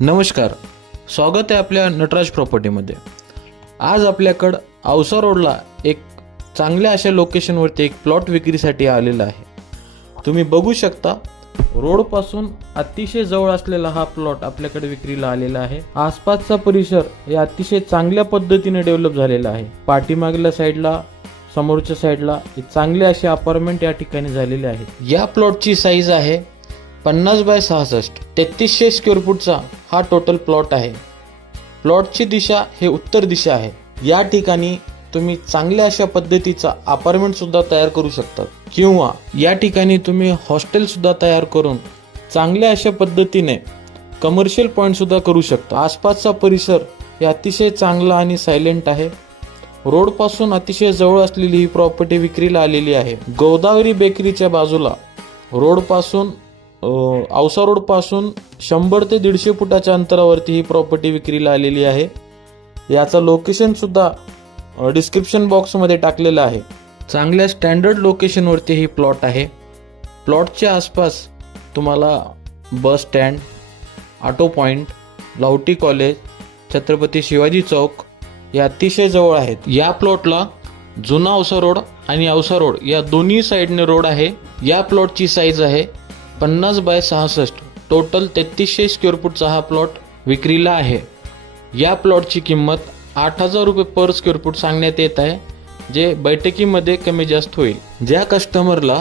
नमस्कार, स्वागत आहे आपल्या नटराज प्रॉपर्टीमध्ये। आज आपल्याकडं औसा रोडला एक चांगल्या अशा लोकेशनवरती एक प्लॉट विक्रीसाठी आलेला आहे। तुम्ही बघू शकता, रोडपासून अतिशय जवळ असलेला हा प्लॉट आपल्याकडे विक्रीला आलेला आहे। आसपासचा परिसर हे अतिशय चांगल्या पद्धतीने डेव्हलप झालेला आहे। पाठीमागल्या साईडला, समोरच्या साईडला चांगले असे अपार्टमेंट या ठिकाणी झालेले आहेत। या प्लॉटची साईज आहे 50 बाय 66, 3300 स्क्वेअर फूटचा हा टोटल प्लॉट आहे। प्लॉटची दिशा हे उत्तर दिशा आहे। या ठिकाणी तुम्ही चांगल्या अशा पद्धतीचा अपार्टमेंट सुद्धा तयार करू शकता किंवा या ठिकाणी तुम्ही हॉस्टेल सुद्धा तयार करून चांगल्या अशा पद्धतीने कमर्शियल पॉईंट सुद्धा करू शकता। आसपासचा परिसर हे अतिशय चांगला आणि सायलेंट आहे। रोडपासून अतिशय जवळ असलेली ही प्रॉपर्टी विक्रीला आलेली आहे। गोदावरी बेकरीच्या बाजूला रोडपासून औसा रोडपासून 100 ते 150 फुटाच्या अंतरावरती ही प्रॉपर्टी विक्रीला आलेली आहे। याचा लोकेशन सुद्धा डिस्क्रिप्शन बॉक्समध्ये टाकलेलं आहे। चांगल्या स्टँडर्ड लोकेशनवरती ही प्लॉट आहे। प्लॉटच्या आसपास तुम्हाला bus stand, auto point, Lavati college, Chhatrapati Shivaji Chowk हे अतिशय जवळ आहेत। या प्लॉटला जुना औसा रोड आणि औसा रोड या दोन्ही साईडने रोड आहे। या प्लॉटची साईज आहे 50 बाय 66, टोटल 3300 स्क्वेअर फूटचा हा प्लॉट विक्रीला आहे। या प्लॉटची किंमत 8000 रुपये पर स्क्वेअर फूट सांगण्यात येत आहे, जे बैठकीमध्ये कमी जास्त होईल। ज्या कस्टमरला